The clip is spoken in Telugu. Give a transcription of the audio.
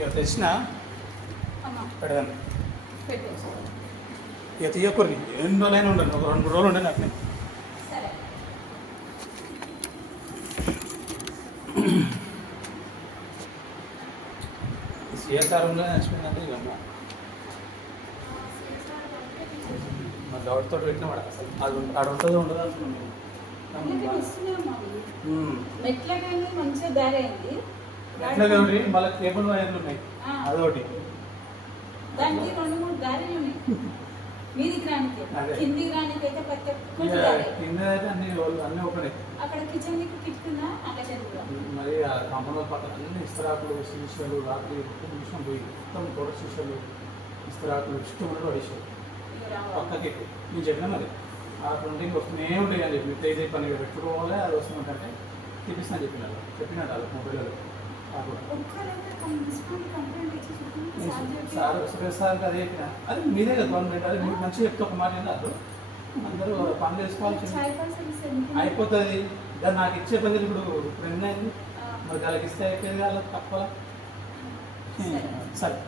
ఇక తెచ్చిన అమ్మా పెడదాను. పెట్టేసి ఇక తీయకూరి ఎన్ని రోజులైనా ఉండండి, ఒక 2-3 రోజులు ఉండండి అట్లే. సరే. సీఎస్ఆర్లో నచ్చిపోయిందంటే ఇక మా డౌట్తో పెట్టిన వాడు అసలు అది ఆడ ఉంటుందో ఉండదు అనుకున్నాను. మెట్ల కానీ మంచిగా దారి అయింది. ఎట్లా కాబట్టి మళ్ళీ కేబుల్ వైర్లు ఉన్నాయి, అదొకటి. దానికి 2-3 దారిలు ఉన్నాయి. మీదికి రానికి కిందికి రానికి అయితే ప్రతి ఒక్కటి దారి. కింద అయితే అన్ని ఒకటే. అక్కడ కిచెన్ దిక్కు కిట్టుకున్నా అక్కడ చదువుగా మరి ఆ కాంపౌండ్ పక్కన అన్ని ఇస్తరాకులు, శీషలు, రాత్రి నిమిషం పోయి మొత్తం కూడా శీషలు, ఇస్తరాకులు ఇష్టం ఉండడం పడేసారు పక్కకి. నేను చెప్పినా మరి ఆ ప్రింటింగ్ వస్తూనే ఉంటాయి అని చెప్పి ఇట్లా పని పెట్టుకోవాలి, అది వస్తుందంటే చూపిస్తాను చెప్పినట్టు వాళ్ళ మొబైల్లో. సార్ అదే అది మీదే కదా గవర్నమెంట్, అది మీకు మంచిగా చెప్తే ఒక మాట కాదు, అందరూ పని చేసుకోవాల్సి అయిపోతుంది. దాన్ని నాకు ఇచ్చే బదులు ఇప్పుడు ఫ్రెండ్ అయింది, మరి వాళ్ళకి ఇస్తే అయిపోయింది, వాళ్ళకి తప్ప. సరే.